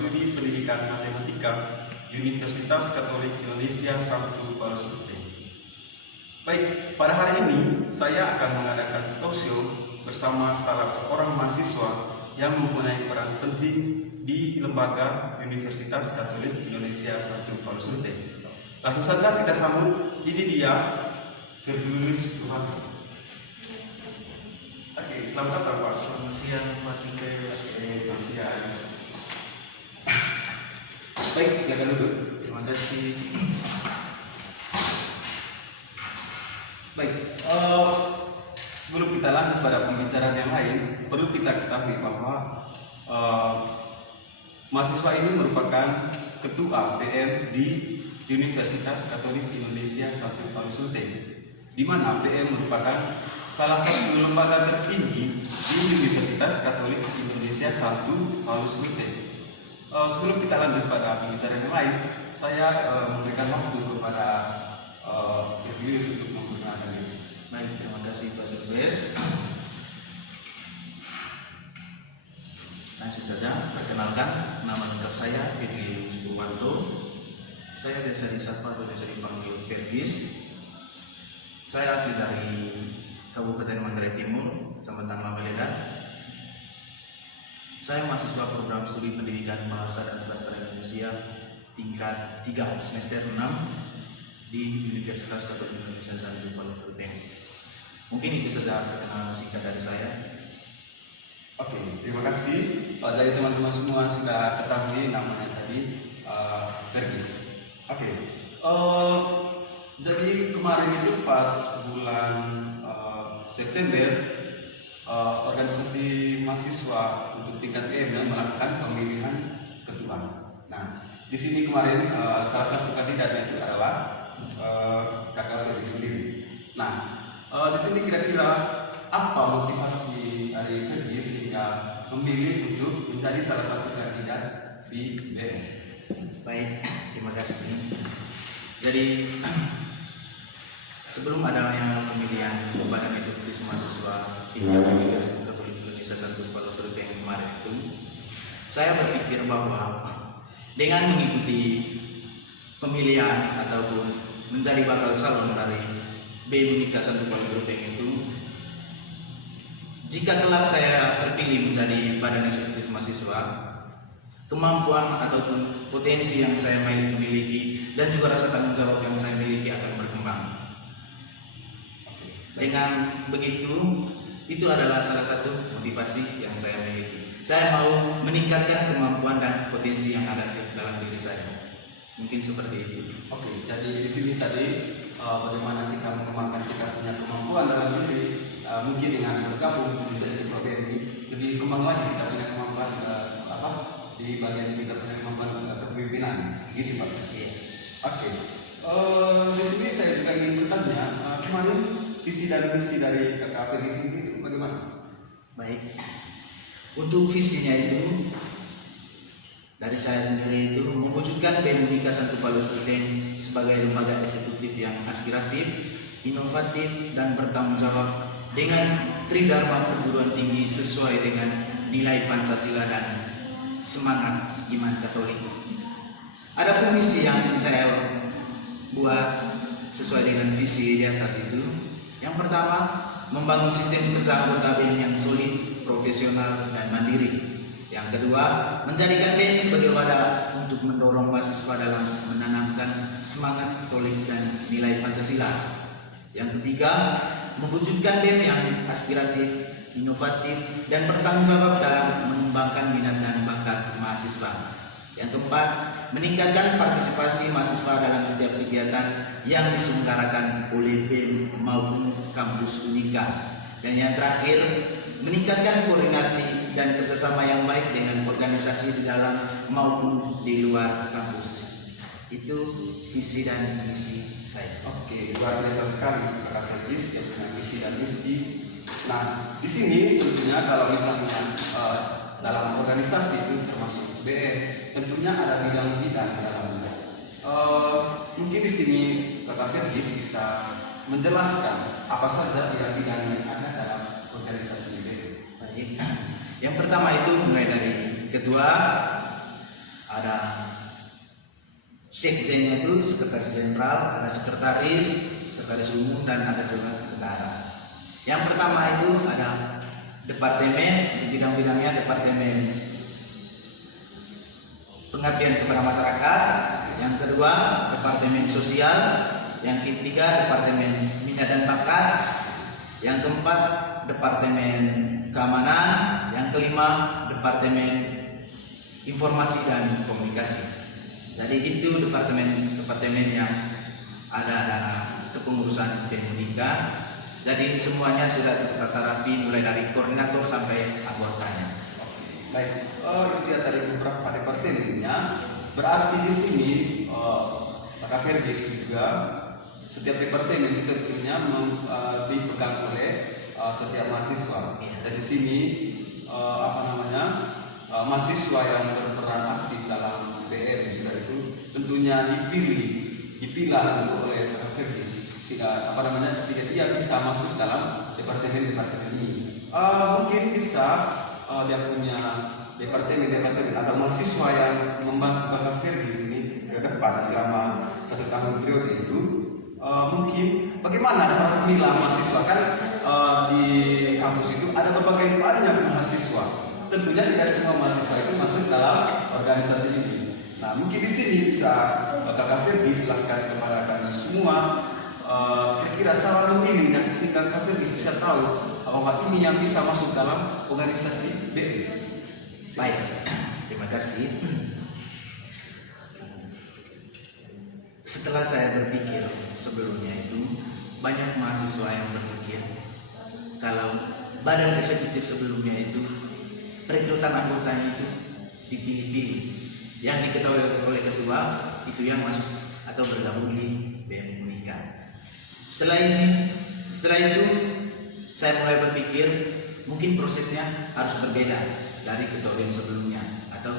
Studi Pendidikan Matematika Universitas Katolik Indonesia Santo Paulus Sute. Baik, pada hari ini saya akan mengadakan talk show bersama salah seorang mahasiswa yang mempunyai peran penting di lembaga Universitas Katolik Indonesia Santo Paulus Sute. Langsung saja kita sambut, ini dia Firdaus Ruhanto. Oke, selamat datang Pak. Selamat siang Pak Firdaus. Selamat siang. Baik, silakan duduk. Terima kasih. Baik, sebelum kita lanjut pada pembicaraan yang lain, perlu kita ketahui bahwa mahasiswa ini merupakan ketua BM di Universitas Katolik Indonesia Santo Paulus Sute, di mana BM merupakan salah satu lembaga tertinggi di Universitas Katolik Indonesia Santo Paulus Sute. Sebelum kita lanjut pada pembicaraan yang lain, saya memberikan waktu kepada Firdaus untuk memperkenalkan diri. Baik, terima kasih Pak Firdaus. Langsung saja, perkenalkan, nama lengkap saya Firdaus Ruhanto. Saya biasa disapa atau biasa dipanggil Firdaus. Saya asli dari Kabupaten Manggarai Timur, Kecamatan Lambaleda. Saya mahasiswa program studi pendidikan bahasa dan sastra Indonesia tingkat 3 semester 6 di Universitas Katolik Indonesia Santo Paulus Sute. Mungkin itu saja perkenalan singkat dari saya. Oke, terima kasih. Dari teman-teman semua sudah ketahui namanya tadi, Firdaus. Oke, jadi kemarin itu pas bulan September, organisasi mahasiswa untuk tingkat BM melakukan pemilihan ketua. Nah, di sini kemarin salah satu kandidatnya itu adalah Kakak Firdaus sendiri. Nah, di sini kira-kira apa motivasi dari Firdaus sehingga memilih untuk menjadi salah satu kandidat di BM? Baik, terima kasih. Jadi sebelum adanya pemilihan Badan Eksekutif Mahasiswa tingkat Universitas Katolik Indonesia Santo Paulus Sute yang kemarin itu, saya berpikir bahwa dengan mengikuti pemilihan ataupun menjadi bakal calon dari BEM Santo Paulus Sute itu, jika kelak saya terpilih menjadi Badan Eksekutif Mahasiswa, kemampuan ataupun potensi yang saya miliki dan juga rasa tanggung jawab yang saya miliki akan berkembang. Dengan begitu, itu adalah salah satu motivasi yang saya miliki. Saya mau meningkatkan kemampuan dan potensi yang ada di dalam diri saya. Mungkin seperti itu. Oke, jadi di sini tadi bagaimana kita mengembangkan kita punya kemampuan dalam diri, mungkin dengan bergabung menjadi ketua BMI lebih kembang lagi kita punya kemampuan di bagian kita punya kemampuan kepemimpinan, gitu Pak. Iya. Oke, di sini saya juga ingin bertanya, kemarin visi dan misi dari Kakak Firdaus itu bagaimana? Baik. Untuk visinya itu dari saya sendiri itu mewujudkan BEM Santo Paulus Sute sebagai lembaga eksekutif yang aspiratif, inovatif dan bertanggung jawab dengan tridharma perguruan tinggi sesuai dengan nilai Pancasila dan semangat iman Katolik. Ada misi yang saya buat sesuai dengan visi di atas itu. Yang pertama, membangun sistem kerja anggota BEM yang solid, profesional dan mandiri. Yang kedua, menjadikan BEM sebagai wadah untuk mendorong mahasiswa dalam menanamkan semangat Katolik dan nilai Pancasila. Yang ketiga, mewujudkan BEM yang aspiratif, inovatif dan bertanggung jawab dalam mengembangkan minat dan bakat mahasiswa. Yang keempat, meningkatkan partisipasi mahasiswa dalam setiap kegiatan yang diselenggarakan oleh BEM maupun kampus Unika. Dan yang terakhir, meningkatkan koordinasi dan kerjasama yang baik dengan organisasi di dalam maupun di luar kampus. Itu visi dan misi saya. Oke, luar biasa sekali Kakak Firdaus yang punya visi dan misi. Nah, di sini tentunya kalau misalnya dalam organisasi itu termasuk BM, tentunya ada bidang-bidang di dalamnya. Mungkin di sini Kakak Firdaus bisa menjelaskan apa saja bidang-bidang yang ada dalam organisasi BM. Baik. Yang pertama itu mulai dari ketua, ada sekjennya itu sekretaris jenderal, ada sekretaris umum, dan ada juga bendahara. Yang pertama itu ada departemen, di bidang-bidangnya departemen pengabdian kepada masyarakat, yang kedua departemen sosial, yang ketiga departemen minat dan bakat, yang keempat departemen keamanan, yang kelima departemen informasi dan komunikasi. Jadi itu departemen yang ada dalam kepengurusan BEM-Unika. Jadi semuanya sudah tertata rapi mulai dari koordinator sampai anggotanya. Baik, itu dia tadi beberapa departemennya. Berarti di sini Pak Fergis juga setiap departemen itu tentunya dipegang oleh setiap mahasiswa. Dan di sini mahasiswa yang berperan aktif dalam BM juga itu tentunya dipilah oleh Pak Fergis sehingga dia bisa masuk dalam departemen ini. Mungkin bisa dia punya departemen atau mahasiswa yang membantu Pak Fergis ini ke depan selama 1 tahun periode itu. Mungkin bagaimana cara memilah mahasiswa, kan di kampus itu ada berbagai banyak mahasiswa. Tentunya tidak semua mahasiswa itu masuk dalam organisasi ini. Nah, mungkin di sini bisa Kakak Fergis jelaskan kepada kami semua kira-kira cara memilih dan sehingga Kakak Fergis bisa tahu bahwa ini yang bisa masuk dalam organisasi BEM. Baik, terima kasih. Setelah saya berpikir sebelumnya itu, banyak mahasiswa yang berpikir kalau badan eksekutif sebelumnya itu perekrutan anggotanya itu dipilih-pilih, yang diketahui oleh ketua itu yang masuk atau bergabung di BEM-Unika. Setelah itu saya mulai berpikir mungkin prosesnya harus berbeda dari ketua BEM sebelumnya atau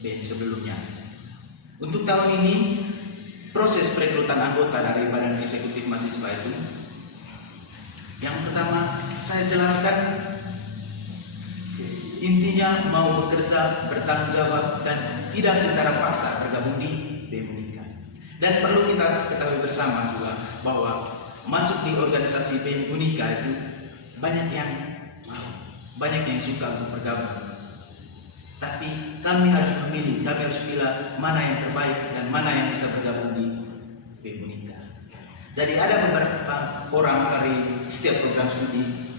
BEM sebelumnya. Untuk tahun ini proses perekrutan anggota dari badan eksekutif mahasiswa itu, yang pertama saya jelaskan intinya mau bekerja, bertanggung jawab, dan tidak secara paksa bergabung di BEM-Unika. Dan perlu kita ketahui bersama juga bahwa masuk di organisasi BEM-Unika itu banyak yang mau, banyak yang suka untuk bergabung. Tapi kami harus memilih, kami harus pilih mana yang terbaik dan mana yang bisa bergabung di BEM-Unika. Jadi ada beberapa orang dari setiap program studi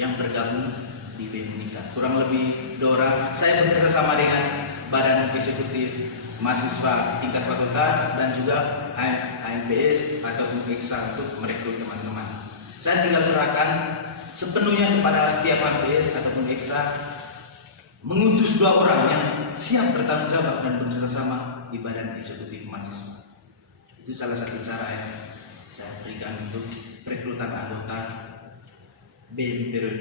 yang bergabung di BEM-Unika. Kurang lebih 2 orang. Saya bekerja sama dengan Badan Eksekutif Mahasiswa tingkat fakultas dan juga HMPS ataupun EXA untuk merekrut teman-teman. Saya tinggal serahkan sepenuhnya kepada setiap HMPS ataupun EXA mengutus 2 orang yang siap bertanggung jawab dan bekerja sama di Badan Eksekutif Mahasiswa. Itu salah satu cara yang saya berikan untuk perekrutan anggota BEM periode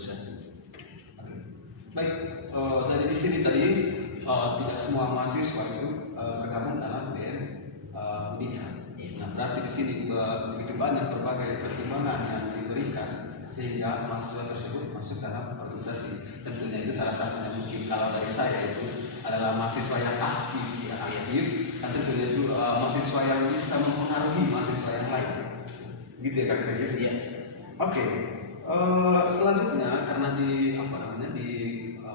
2020-2021. Baik, jadi di sini tadi tidak semua mahasiswa itu bergabung dalam BEM-Unika. Nah, berarti di sini begitu banyak berbagai pertimbangan yang diberikan sehingga mahasiswa tersebut masuk dalam organisasi. Tentunya itu salah satunya mungkin kalau dari saya itu adalah mahasiswa yang aktif, dan tentunya itu mahasiswa yang bisa mempengaruhi mahasiswa yang lain. Gitu ya Kak Fergis? Iya. Oke. Selanjutnya karena di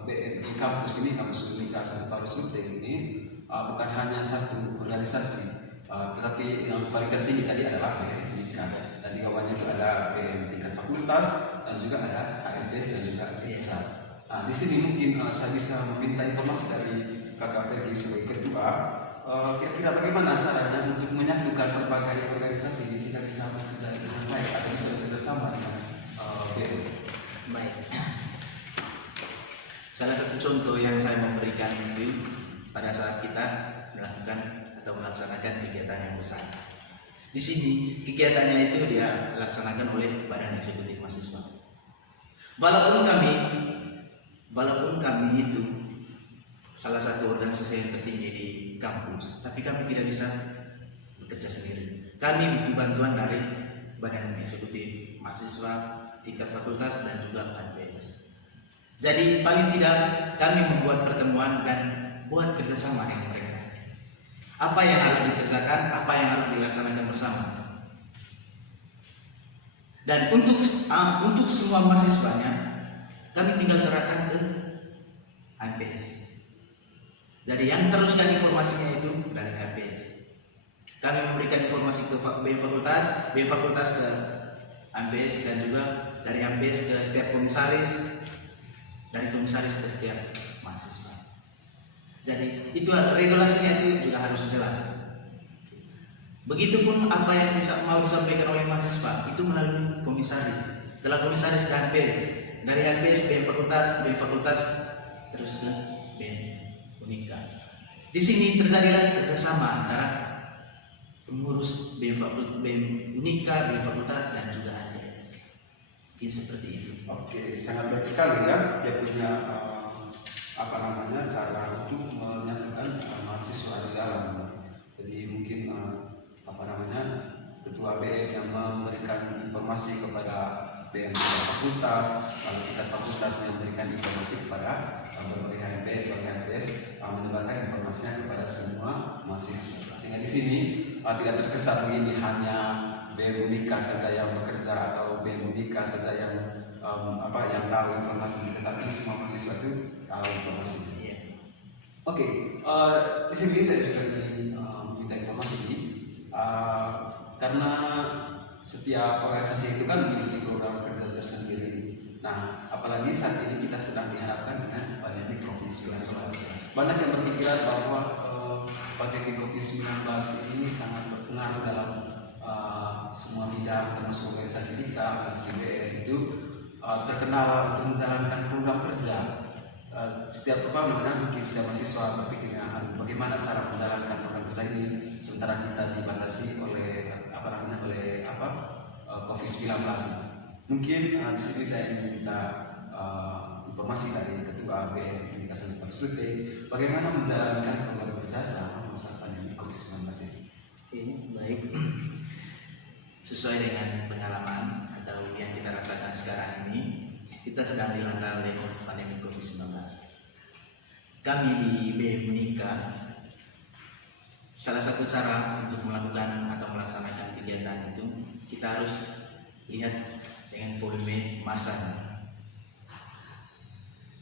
BEM di kampus ini, kampus Unika Satu Parusute ini bukan hanya satu organisasi, tetapi yang paling tertinggi tadi adalah BEM-Unika, dan di bawahnya itu ada BEM tingkat fakultas dan juga ada HMPS dan juga EXA. Nah, di sini mungkin saya bisa meminta informasi dari Kakak Fergis sebagai ketua. Kira-kira bagaimana caranya untuk menyatukan berbagai organisasi sehingga bisa bekerja dengan baik atau bisa bekerja sama dengan BEM? Baik. Salah satu contoh yang saya memberikan itu pada saat kita melakukan atau melaksanakan kegiatan yang besar. Di sini kegiatannya itu dia laksanakan oleh Badan Eksekutif Mahasiswa. Walaupun kami itu salah satu organisasi yang tertinggi di kampus, tapi kami tidak bisa bekerja sendiri. Kami butuh bantuan dari Badan Eksekutif Mahasiswa tingkat fakultas dan juga HMPS. Jadi paling tidak kami membuat pertemuan dan buat kerjasama dengan mereka. Apa yang harus dikerjakan, apa yang harus dilaksanakan bersama. Dan untuk semua mahasiswanya, kami tinggal serahkan ke HMPS. Jadi yang teruskan informasinya itu dari HMPS. Kami memberikan informasi ke B fakultas ke HMPS, dan juga dari HMPS ke setiap komisaris, dari komisaris ke setiap mahasiswa. Jadi itu regulasinya itu juga harus jelas. Begitupun apa yang mau disampaikan oleh mahasiswa itu melalui komisaris. Setelah komisaris ke HMPS, dari HMPS ke fakultas terus ke BEM Unika. Di sini terjadilah kerjasama antara pengurus BEM Unika, BEM fakultas, dan juga HMPS. Mungkin seperti itu. Oke, sangat baik sekali ya. Dia punya cara untuk menyatukan mahasiswa di dalam. Jadi mungkin ketua BM yang memberikan informasi kepada BM fakultas, lalu tingkat fakultas yang memberikan informasi kepada berbagai HMPS menyebarkan informasinya kepada semua mahasiswa. Sehingga di sini tidak terkesan ini hanya BM Unika saja yang bekerja atau BM Unika saja yang yang tahu informasi, tetapi semua mahasiswa itu tahu informasi. Oke, di sini saya juga ingin minta informasi karena setiap organisasi itu kan memiliki program kerja tersendiri. Nah, apalagi saat ini kita sedang dihadapkan dengan pandemi COVID-19. Banyak yang berpikiran bahwa pandemi COVID-19 ini sangat berpengaruh dalam semua bidang, termasuk organisasi kita, CBR itu terkenal untuk menjalankan program kerja. Setiap mungkin setiap mahasiswa berpikirnya bagaimana cara menjalankan program kerja ini, sementara kita dibatasi oleh COVID-19. Mungkin di sini saya ingin minta informasi dari Ketua BM Unika Santo Paulus Luteng, bagaimana menjalankan program kerja selama masa pandemi COVID-19 ini. Oke, baik. Sesuai dengan pengalaman atau yang kita rasakan sekarang ini, kita sedang dilanda oleh pandemi COVID-19. Kami di BEM Unika, salah satu cara untuk melakukan atau melaksanakan kegiatan itu, kita harus lihat dengan volume massa.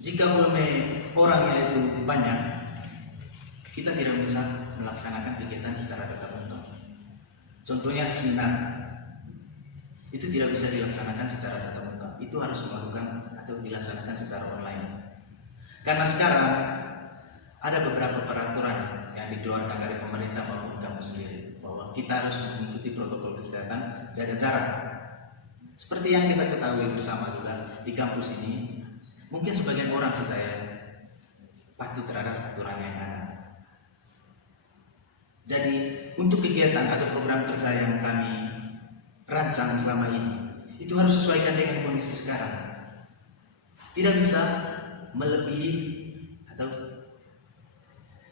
Jika volume orangnya itu banyak, kita tidak bisa melaksanakan kegiatan secara tatap muka. Contohnya seminar, itu tidak bisa dilaksanakan secara tatap muka. Itu harus melakukan atau dilaksanakan secara online. Karena sekarang ada beberapa peraturan yang dikeluarkan dari pemerintah maupun kampus sendiri, bahwa kita harus mengikuti protokol kesehatan, jaga jarak. Seperti yang kita ketahui bersama juga di kampus ini, mungkin sebagian orang saya patuh terhadap aturan yang ada. Jadi untuk kegiatan atau program kerja yang kami rancang selama ini, itu harus sesuaikan dengan kondisi sekarang. Tidak bisa melebihi atau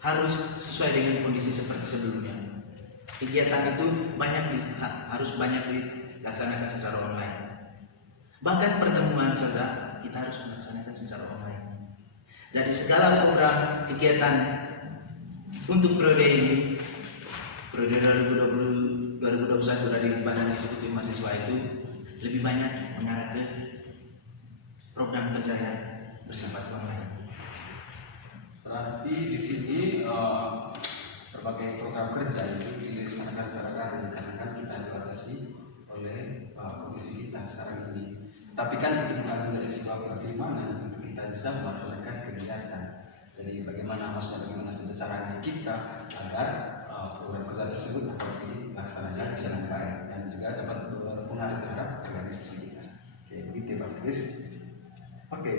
harus sesuai dengan kondisi seperti sebelumnya. Kegiatan itu harus banyak dilaksanakan secara online. Bahkan pertemuan saja kita harus melaksanakan secara online. Jadi segala program kegiatan untuk periode ini, periode 2021 dari Badan Eksekutif Mahasiswa itu lebih banyak mengarah ke program kerja yang bersifat online. Berarti di sini berbagai program kerja itu dilaksanakan secara daring karena kan kita dibatasi oleh kondisi kita sekarang ini. Tapi kan itu bukan menjadi sebuah pertimbangan untuk kita bisa melaksanakan kegiatan. Jadi bagaimana saja caranya kita agar program kerja tersebut dapat dilaksanakan secara baik dan juga dapat berpengaruh terhadap organisasi kita. Oke, begitu Pak Chris. Oke.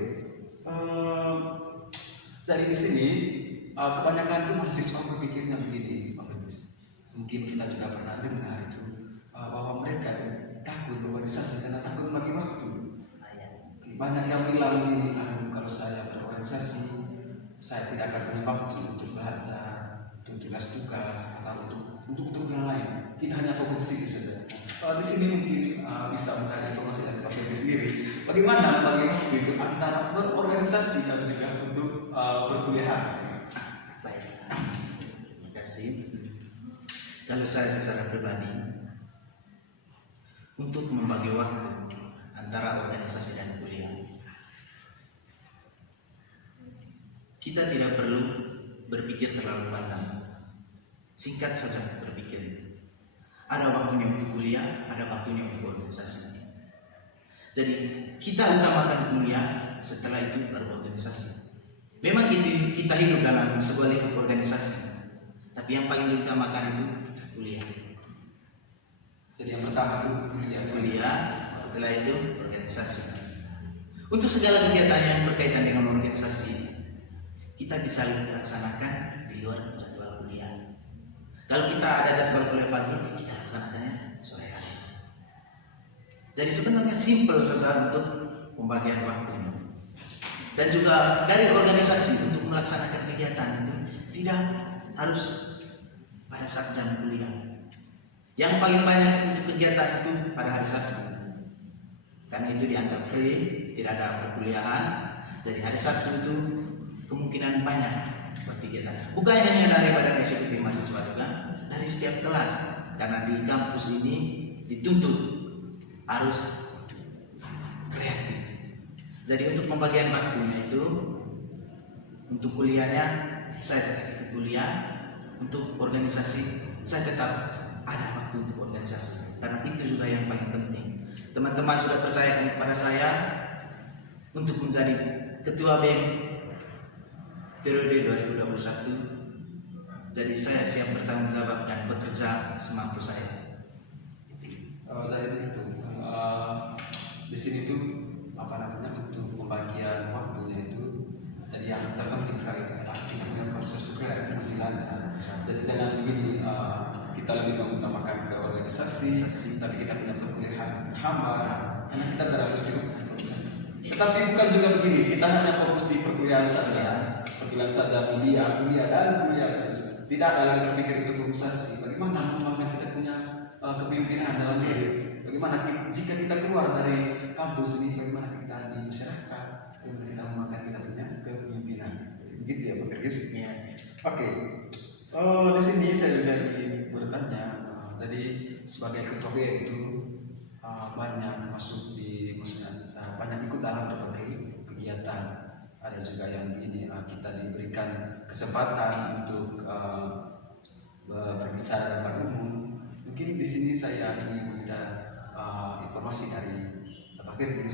Jadi di sini kebanyakan itu mahasiswa berpikirnya begini, Pak Chris. Mungkin kita juga pernah dengar itu bahwa mereka itu takut berorganisasi karena takut bagi waktu. Banyak yang bilang begini, kalau saya berorganisasi, saya tidak akan punya waktu untuk belajar, untuk tugas-tugas atau untuk yang lain. Kita hanya fokus di situ saja. di sini mungkin bisa mencari informasi dari Pak Ferdi sendiri. Bagaimana bagi waktu itu antara berorganisasi atau juga untuk perkuliahan? Baik, terima kasih. Kalau saya secara pribadi, untuk membagi waktu antara organisasi dan kuliah, kita tidak perlu berpikir terlalu panjang. Singkat saja berpikir. Ada waktunya untuk kuliah, ada waktunya untuk organisasi. Jadi kita utamakan kuliah, setelah itu baru organisasi. Memang kita hidup dalam sebuah lingkup organisasi, tapi yang paling diutamakan itu kuliah. Jadi yang pertama itu Kuliah, setelah itu organisasi. Untuk segala kegiatan yang berkaitan dengan organisasi, kita bisa laksanakan di luar jadwal kuliah. Kalau kita ada jadwal kuliah pagi, kita laksanakannya sore hari. Jadi sebenarnya simple saja untuk pembagian waktunya. Dan juga dari organisasi untuk melaksanakan kegiatan itu tidak harus pada saat jam kuliah. Yang paling banyak untuk kegiatan itu pada hari Sabtu, karena itu dianggap free, tidak ada perkuliahan. Jadi hari Sabtu itu kemungkinan banyak buat kegiatan. Bukan hanya dari badan eksekutif mahasiswa, juga dari setiap kelas. Karena di kampus ini dituntut harus kreatif. Jadi untuk pembagian waktunya itu, untuk kuliahnya saya tetap ikut kuliah, untuk organisasi saya tetap ada waktu untuk organisasi, karena itu juga yang paling penting. Teman-teman sudah percayakan kepada saya untuk menjadi ketua BEM periode 2021. Jadi saya siap bertanggung jawab dan bekerja semampu saya. Jadi begitu. Di sini tuh untuk pembagian waktunya itu, jadi yang terpenting sekali adalah kita punya proses perkuliahan itu masih lancar. Jadi jangan begini, kita lebih mengutamakan ke organisasi, tapi kita punya perkuliahan berhambar karena kita dalam istilah organisasi. Tetapi bukan juga begini, kita hanya fokus di perkuliahan saja, kuliah dan kuliah terus. Tidak ada lagi berpikir untuk organisasi. Bagaimana mengembangkan kita punya kepemimpinan dalam diri? Bagaimana jika kita keluar dari kampus ini, bagaimana kita di masyarakat, bagaimana kita mengembangkan kita punya kepemimpinan? Begitu ya, Pak Ferdi? Ya. Oke. Di sini saya juga ingin bertanya. Jadi sebagai ketua BEM itu banyak masuk di, maksudnya banyak ikut dalam berbagai kegiatan. Ada juga yang ini kita diberikan kesempatan untuk berbicara di depan umum. Mungkin di sini saya ingin meminta informasi dari Pak Ferdi.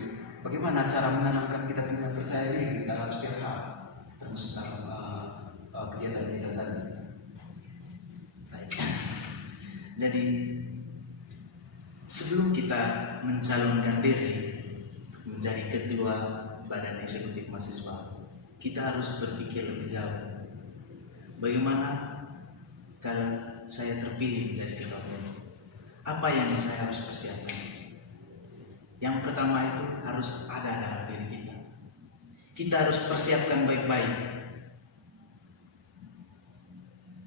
Bagaimana cara menanamkan kita punya percaya diri dalam setiap hal, termasuk dalam kegiatan-kegiatan tadi. Jadi sebelum kita mencalonkan diri menjadi ketua badan eksekutif mahasiswa, kita harus berpikir lebih jauh. Bagaimana kalau saya terpilih menjadi ketua BEM? Apa yang saya harus persiapkan? Yang pertama itu harus ada dalam diri kita. Kita harus persiapkan baik-baik.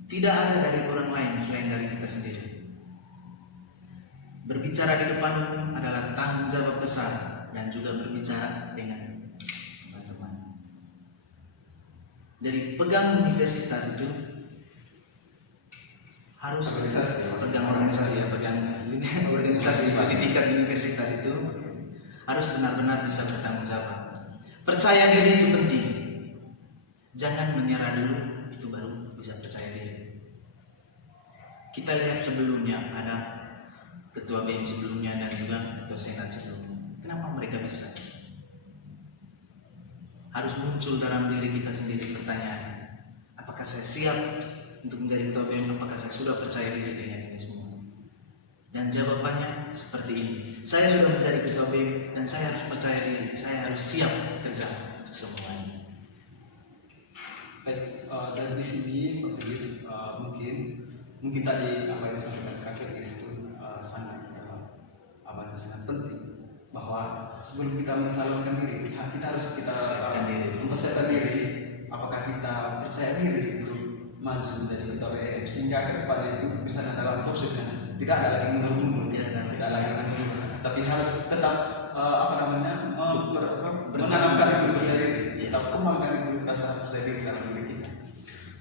Tidak ada dari orang lain selain dari kita sendiri. Berbicara di depan umum adalah tanggung jawab besar, dan juga berbicara dengan teman-teman. Jadi pegang universitas itu harus pegang organisasi di tingkat universitas itu harus benar-benar bisa bertanggung jawab. Percaya diri itu penting. Jangan menyerah dulu, itu baru bisa percaya diri. Kita lihat sebelumnya ada ketua BEM sebelumnya dan juga ketua senat sebelumnya. Kenapa mereka bisa? Harus muncul dalam diri kita sendiri pertanyaan, apakah saya siap untuk menjadi ketua BEM? Apakah saya sudah percaya diri dengan ini semua? Dan jawabannya seperti ini. Saya sudah menjadi ketua BEM dan saya harus percaya diri. Saya harus siap bekerja untuk semuanya. Baik, dan di sini Pak Ferdi, mungkin tadi apa yang disampaikan Kak Ferdi itu sangat penting, bahwa sebelum kita mencalonkan diri, kita harus mempersiapkan diri. Apakah kita percaya diri untuk maju menjadi ketua BEM, sehingga ke depan itu misalnya dalam prosesnya tidak ada lagi mundur-mundur, Tidak ada lagi mundur, tapi harus tetap Berkembang. menanamkan itu sendiri, Iya. tetap kembangkan itu rasa percaya diri dalam diri kita.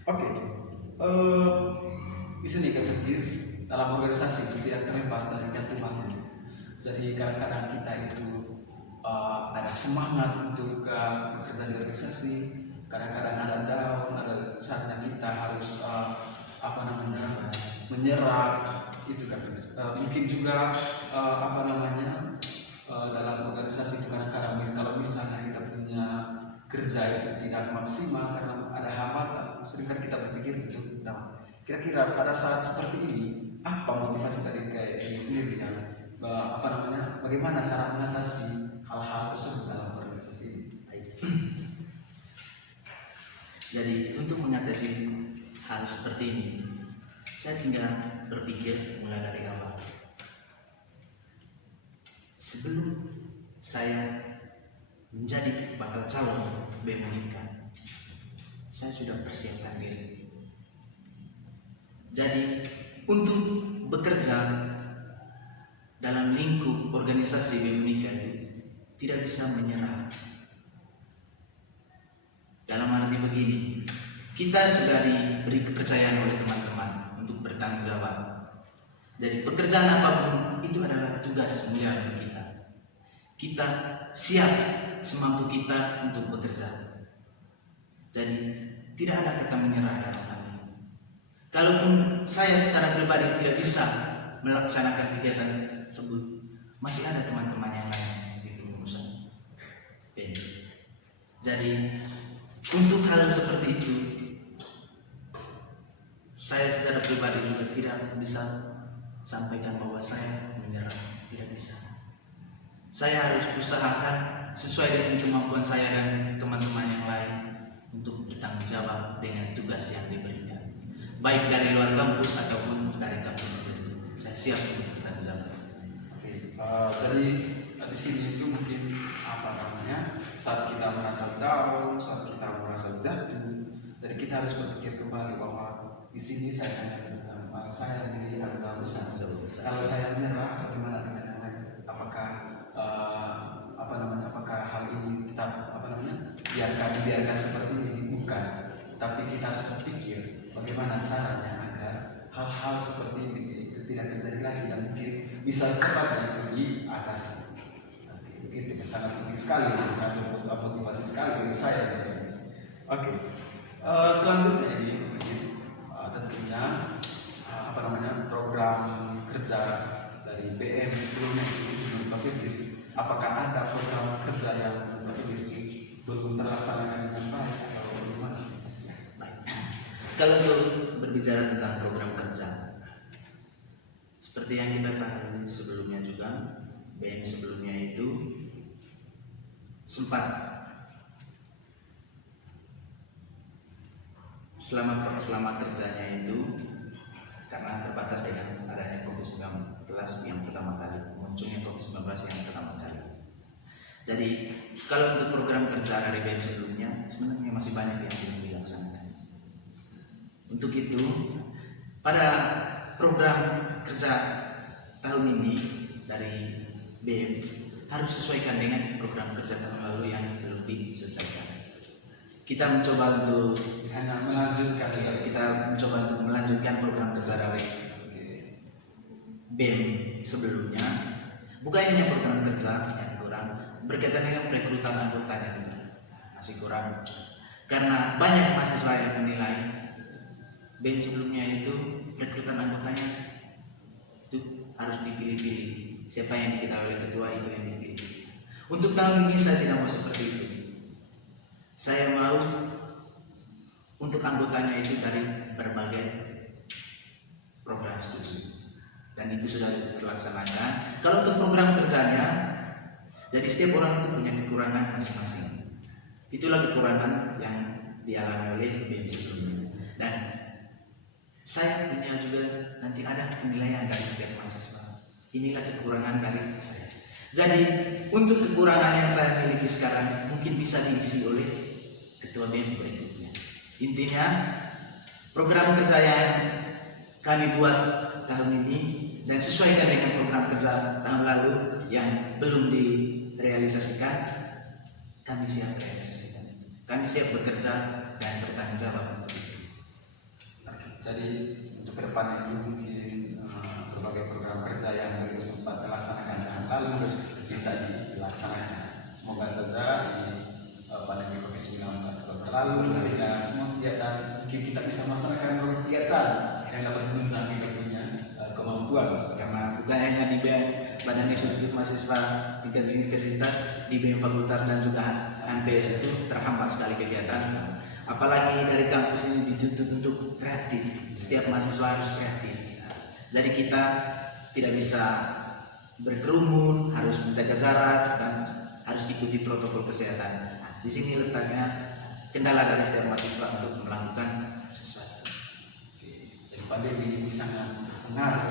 Oke, di sini Kak Fergis, dalam organisasi itu tidak terlepas dari jatuh bangun. Jadi kadang-kadang kita itu ada semangat untuk bekerja di organisasi, kadang-kadang ada down, ada saatnya kita harus menyerah, itu kan. Mungkin juga dalam organisasi itu kadang-kadang kalau misalnya kita punya kerja itu tidak maksimal karena ada hambatan, seringkali kita berpikir itu. Nah, kira-kira pada saat seperti ini apa motivasi dari kayak ini sendiri yang bagaimana cara mengatasi hal-hal tersebut dalam organisasi ini? Jadi untuk mengatasi hal seperti ini, saya tinggal berpikir mulai dari awal. Sebelum saya menjadi bakal calon BEM Unika, saya sudah persiapkan diri. Jadi untuk bekerja dalam lingkup organisasi BEM Unika itu tidak bisa menyerah. Dalam arti begini, kita sudah diberi kepercayaan oleh teman-teman untuk bertanggung jawab. Jadi pekerjaan apapun itu adalah tugas mulia untuk kita. Kita siap semampu kita untuk bekerja. Jadi tidak ada kata menyerah dalam hal ini. Kalaupun saya secara pribadi tidak bisa melaksanakan kegiatan tersebut, masih ada teman-teman yang lain di pengurusan BEM. Jadi untuk hal seperti itu, saya secara pribadi juga tidak bisa sampaikan bahwa saya menyerah, tidak bisa. Saya harus usahakan sesuai dengan kemampuan saya dan teman-teman yang lain untuk bertanggung jawab dengan tugas yang diberikan, baik dari luar kampus ataupun dari kampus sendiri. Saya siap untuk bertanggung jawab. Oke, jadi di sini itu mungkin saat kita merasa down, saat kita merasa jatuh, jadi kita harus berpikir kembali bahwa di sini saya dilihat adalah besar. Kalau saya menyerah, bagaimana dengan yang lain? Apakah hal ini tetap biarkan seperti ini? Bukan, tapi kita harus berpikir bagaimana caranya agar hal-hal seperti ini itu tidak terjadi lagi dan mungkin bisa secepatnya di atas. Itu sangat penting sekali, sangat motivasi sekali bagi saya. Oke, selanjutnya ini tentunya program kerja dari BM sebelumnya itu Pak Firgis. Apakah ada program kerja yang Pak Firgis belum terlaksanakan dengan baik atau bagaimana? Baik. Kalau untuk berbicara tentang program kerja, seperti yang kita tahu sebelumnya juga, BM sebelumnya itu sempat selama kerjanya itu karena terbatas dengan adanya COVID-19 yang pertama kali, munculnya COVID-19 yang pertama kali. Jadi kalau untuk program kerja dari BM sebelumnya sebenarnya masih banyak yang belum dilaksanakan. Untuk itu pada program kerja tahun ini dari BM harus sesuaikan dengan program kerja tahun lalu yang belum diselesaikan. Kita mencoba untuk melanjutkan program kerja dari BEM sebelumnya. Bukan hanya program kerja yang kurang, berkaitan dengan perekrutan anggotanya masih kurang. Karena banyak mahasiswa yang menilai BEM sebelumnya itu perekrutan anggotanya itu harus dipilih-pilih. Siapa yang diketahui oleh ketua itu yang dipilih. Untuk tahun ini saya tidak mau seperti itu. Saya mau untuk anggotanya itu dari berbagai program studi dan itu sudah terlaksanakan. Kalau untuk program kerjanya, jadi setiap orang itu punya kekurangan masing-masing. Itulah kekurangan yang dialami oleh BEM sebelumnya. Dan saya punya juga nanti ada penilaian dari setiap mahasiswa. Inilah kekurangan dari saya. Jadi untuk kekurangan yang saya miliki sekarang mungkin bisa diisi oleh ketua BEM berikutnya. Intinya program kerja yang kami buat tahun ini dan sesuaikan dengan program kerja tahun lalu yang belum direalisasikan, kami siap realisasikan. Kami siap bekerja dan bertanggung jawab untuk itu. Jadi untuk kedepannya itu mungkin berbagai program kerja yang belum sempat dilaksanakan tahun lalu bisa dilaksanakan. Semoga saja di pandemi COVID-19 berlalu sehingga semua kegiatan mungkin kita bisa melaksanakan kegiatan yang dapat menunjang kita punya kemampuan. Karena bukan hanya di BEM Badan Eksekutif Mahasiswa tingkat universitas, di BEM Fakultas dan juga MPS itu terhambat sekali kegiatan. Apalagi dari kampus ini dituntut untuk kreatif, setiap mahasiswa harus kreatif. Jadi kita tidak bisa berkerumun, harus menjaga jarak dan harus ikuti protokol kesehatan. Di sini letaknya kendala dari setiap mahasiswa untuk melakukan sesuatu. Jadi pandemi ini sangat berpengaruh,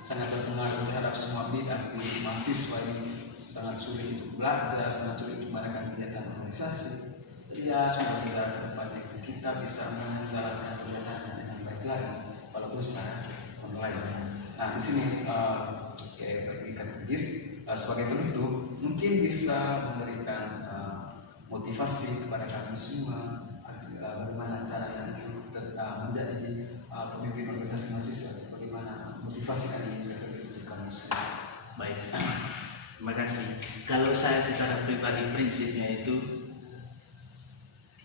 sangat berpengaruh terhadap semua bidang. Jadi mahasiswa ini sangat sulit untuk belajar, sangat sulit untuk melakukan kegiatan organisasi. Ya, semoga saja ke depannya kita bisa menjalankan kegiatan dengan baik lagi, walaupun secara online. Nah, di sini ikan Fegis sebagai penutup mungkin bisa memberikan motivasi kepada kami semua bagaimana caranya untuk tetap menjadi pemimpin organisasi mahasiswa, bagaimana motivasi kami untuk kami semua. Baik, terima kasih. Kalau saya secara pribadi prinsipnya itu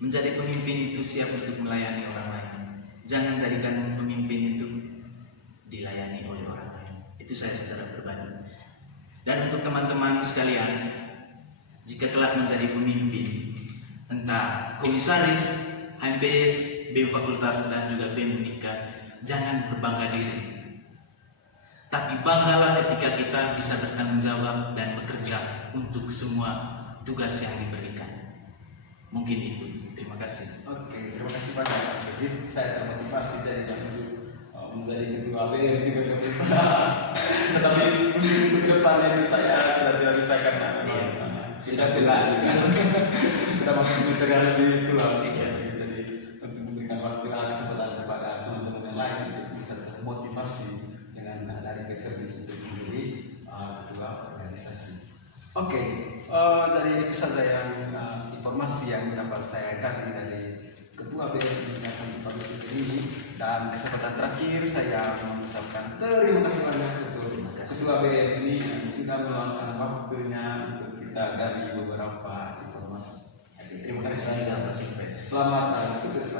menjadi pemimpin itu siap untuk melayani orang lain. Jangan jadikan pemimpin itu dilayani oleh orang lain. Itu saya secara pribadi. Dan untuk teman-teman sekalian, jika kelak menjadi pemimpin, entah komisaris, HMPS, BEM Fakultas dan juga BEM Unika, jangan berbangga diri. Tapi banggalah ketika kita bisa bertanggung jawab dan bekerja untuk semua tugas yang diberikan. Mungkin itu. Terima kasih. Oke, terima kasih pada Pak Fegis. Saya termotivasi dari jam dulu menjadi ketua BEM juga tetapi untuk depannya itu saya sudah tidak bisa karena sudah jelas sudah masuk bisa lebih tua. Jadi untuk memberikan waktu kesempatan kepada teman-teman yang lain untuk bisa termotivasi dengan dari Fegis untuk menjadi ketua organisasi. Oke, dari itu saja yang informasi yang dapat saya gali dari Ketua BEM Yayasan Publis ini, dan kesempatan terakhir saya mengucapkan terima kasih banyak untuk Ketua BEM ini yang sudah meluangkan waktunya untuk kita gali beberapa informasi. Terima kasih. Selamat Selamat dan sukses.